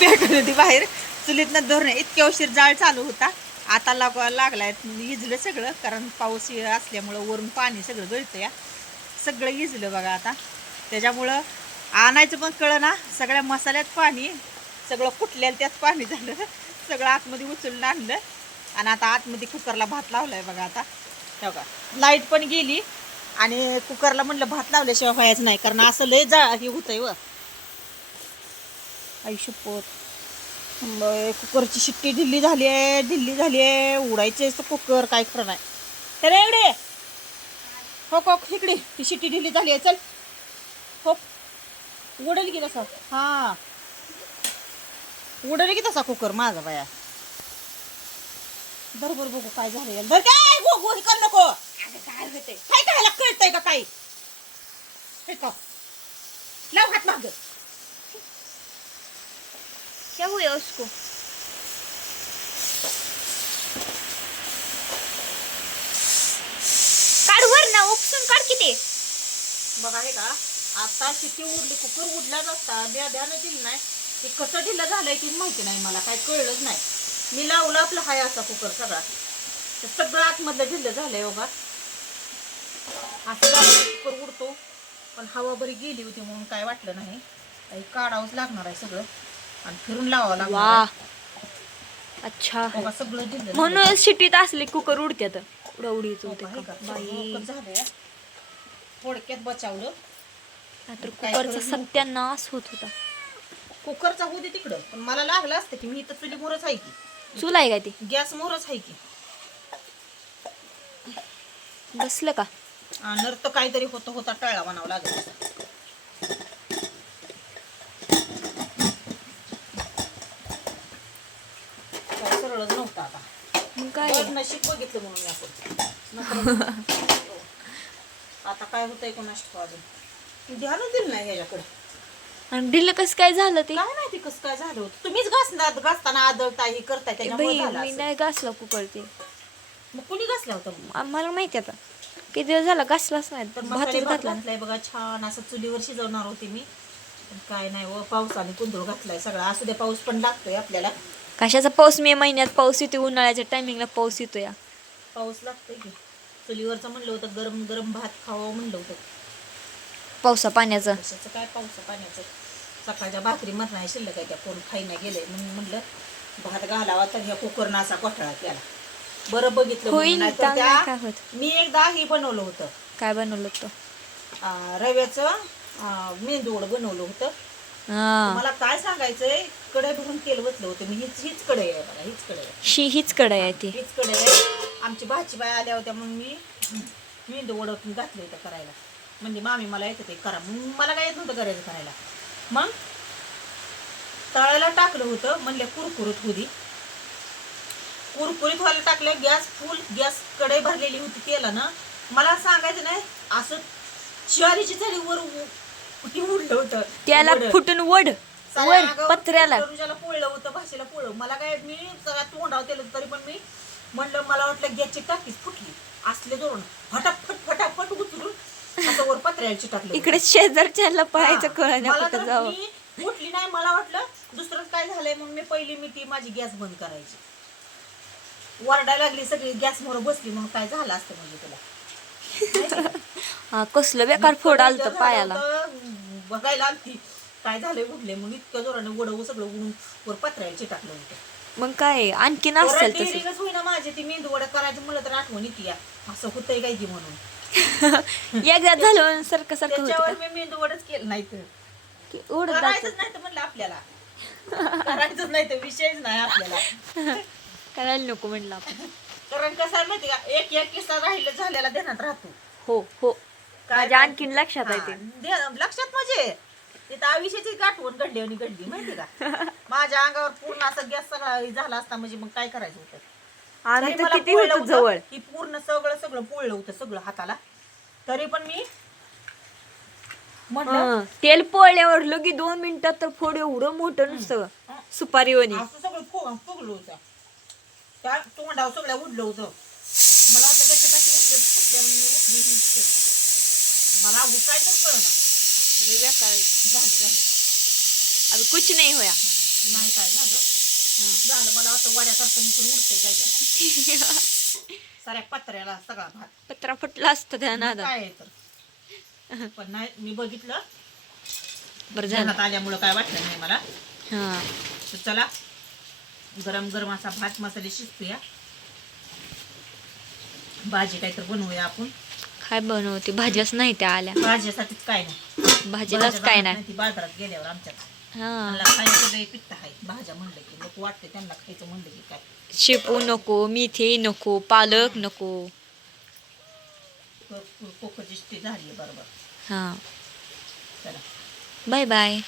पेटत होती बाहेर चुलीतनं धरणे. इतक्या उशीर जाळ चालू होता. आता लाग लागलाय इजलं सगळं कारण पाऊस हे असल्यामुळं वरून पाणी सगळं गळतं या सगळं इजलं बघा आता. त्याच्यामुळं आणायचं पण कळं ना सगळ्या मसाल्यात पाणी सगळं कुठल्याला त्यात पाणी झालं सगळं आतमध्ये उचलून आणलं. आणि आता आतमध्ये कुकरला भात लावलाय बघा आता. हो का लाइट पण गेली आणि कुकरला म्हणलं भात लावल्याशिवाय व्हायचं नाही कारण असं लय जा हे होतंय व. आयुष्यपोत कुकरची शिट्टी ढिल्ली झाली आहे ढिल्ली झाली आहे. उडायचे कुकर काय खरं नाही. तर इकडे. हो हो इकडे. ती शिट्टी ढिल्ली झाली आहे. चल. हो. उडेल की तसा. हा. उडेल की तसा कुकर माझा बाया. बरोबर बर बघू काय झालं याला. धर काय? बघू हे कर नको. काय होते काय कळतंय का काही? हे का? लाव हात माग. क्या हुआ उसको काढ वर ना उपसून काढ किती. बघा हे का आता शिट्टी उडली कुकर उडलाच असता द्या द्यानं दिलं नाही. ते कसं दिलं झालंय की माहिती नाही मला काय कळलंच नाही. मी लावलं आपला हाय असा कुकर सगळा. तर सगळं आतमधलं ढिल्लं झालंय हो बघा असं कुकर उडतो पण हवा बरी गेली होती म्हणून काय वाटलं नाही. काही काढावंच लागणार आहे सगळं. आणि फिरून लावावं वा. अच्छा. बघा सगळं झालंय. म्हणून शिटीत असले कुकर उडत्यात उडवडीच हो होते का, हे का? बाई. सगळं झालंय. थोडक्यात बचावलं. नाहीतर काय कुकरचा करू? सत्यानाश होत होता. कुकरचा होऊ दे तिकडं. पण मला लागलं असतं की मी इथं चुलीमुळंच आहे की. चूल आहे का ती? गॅस मोरच आहे की. बसलं का? नर तर काहीतरी होतं होता टळा म्हणावं लागेल काय सरळच नव्हतं आता मग काय बघ नशीब बघितलं म्हणून मी आपण नकळत. आता काय होतंय कोणास ठाऊक अजून? ध्यानच दिलं नाही ह्याच्याकडे. आणि दिलं कसं काय झालं ते? काय माहिती कसं काय झालं होतं. तुम्हीच घासणार घासताना आदळता हे करताय त्याच्यामुळे बाई झालं मी असेल. नाही घासला कुकर ते मग कुणी घासला होता? मग? आम्हाला माहिती आता. किती दिवस झाला घासलाच नाही. तर मसाले भातच भात घातला घातलाय बघा छान असं चुलीवर शिजवणार होते मी. पण काय नाही व पावसाने कुंदूळ घातलाय सगळा. असू द्या पाऊस पण लागतोय आपल्याला. कशाचा पाऊस मे महिन्यात? पाऊस येतो उन्हाळ्याच्या टायमिंगला पाऊस येतो या पाऊस लागतोय की. चुलीवरचं म्हणलं होतं गरम गरम भात खावं म्हणलं होतं. पावसा पाण्याचं. कशाचं काय पाऊस पाण्याचं? सकाळच्या भाकरी मत नाही शिल्लक आहे त्या कोण खाईना गेले म्हणून म्हणलं भात घालावा तर ह्या कुकरनं असा कोठळा केला. बरं बघितलं म्हणून. होईल, नाहीतर चांगलं त्या- काय होत. मी एकदा हे बनवलं होतं. काय बनवलं होतं? अं, रव्याचं अं, मेंदूवड बनवलं होतं. मला काय सांगायचंय? कडे भरून तेल वतलं होतं. मी हीच हीच कडे आहे बघा हीच कडे आहे. शी हीच कडे आहे ती. हीच कडे आहे. आमची भाची बाय आल्या होत्या म्हणून मी मेंदू वडवून घातले होतं करायला. म्हणजे मामी मला येतं ते करा. मग मला काय येत नव्हतं करायचं करायला. मग तळायला टाकलं होतं म्हणले कुरकुरीत होती कुरकुरीत व्हायला टाकलं गॅस फुल गॅसकडे भरलेली होती तेलानं. मला सांगायचं नाही असं ज्वारीची झाली वर उडलं होतं? त्याला वडं. फुटून वड साऱ्या वर अंगावर पत्र्याला. तरुजाला पोळलं होतं भाषेला पोळलं. मला काय मी सगळ्या तोंडावर केलं तरी पण मी म्हणलं मला वाटलं गॅसची टाकीच फुटली. असले जोरण फटाफट फटाफट उचलून असं वर पत्र्याला चिटाकलं. इकडे शेजारच्याला पळायचं हा. कळ मला कुठं तर जावं. मी उठली नाही. मला वाटलं दुसरं काय झालंय म्हणून मी पहिली मी ती माझी गॅस बंद करायची. वरडायला लागली सगळी. गॅस मोर बसली म्हणून काय झालं असतं म्हणजे तुला? कसलं बेकार फोड आलत पायाला. बघायला आलती. काय झालंय उठले म्हणून इतकं जोराने वडवू सगळं उडून वर पत्र्याला चिटाकलं होतं. मग काय आणखीन असेल तसं. होईना माझी. ती मेंदू वडा करायची म्हणलं तर आठवण येते या. असं होतंय काय की म्हणून. एकदा झालं सारखं सारखं होत मी मेंदू वडच केलं नाही तर. उडत करायचंच नाही तर म्हणलं आपल्याला. करायचंच नाही तर विषयच नाही आपल्याला. करायला नको म्हणलं आपण. कारण कसं आहे माहिती का? एक एक किस्सा राहिला झालेला ध्यानात राहतो. हो हो. काय माझ्या आणखीन लक्षात आहे हा, ते दे- लक्षात म्हणजे. तिथं आयुष्याची गाठवण घडली आणि घडली माहिती का? माझ्या अंगावर पूर्ण असं गॅस सगळा झाला असता म्हणजे मग काय करायचं होतं? आम्ही तरी तर मला किती पोळलं होतो होतं, जवळ? की पूर्ण सगळं सगळं पोळलं होतं सगळं हाताला. तरी पण मी म्हटलं हं, तेल पोळल्यावर लगी दोन मिनिटात तर फोड एवढं मोठं नुसतं. सुपारी वनी असं सगळं फुगलं होतं. त्या तोंडावर सगळं उडलं होतं मला वाटलं त्याच्यात अशी उठलं- फुटल्यावर मी उठली ही केलं. मला उठायचंच कळना झाली झाली अभी कुछ नहीं होया। नाही काय झालं झालं मला वाटतं वड्यासारखं मी पण उडते काय साऱ्या पत्र्याला सगळा भात पत्रा फुटला असतं त्या नादात. काय आहे तर पण नाही मी बघितलं बरं झालं. आल्यामुळं काय वाटलं नाही मला. हा. तर चला गरम गरम असा भात मसाले शिजतोया भाजी काहीतरी बनवूया आपण. काय बनवते? भाज्याच नाही त्या आल्या. भाजीसाठीच काय नाही. भाजीलाच काय नाही. ती बाजारात गेल्यावर आमच्यात हा. त्यांना खायचं लय पित्त आहे. भाज्या म्हणलं की लोक वाटते त्यांना खायचं म्हणलं की काय. शेपू नको मेथी नको पालक नको. झाली बरोबर. हा. चला. Bye bye.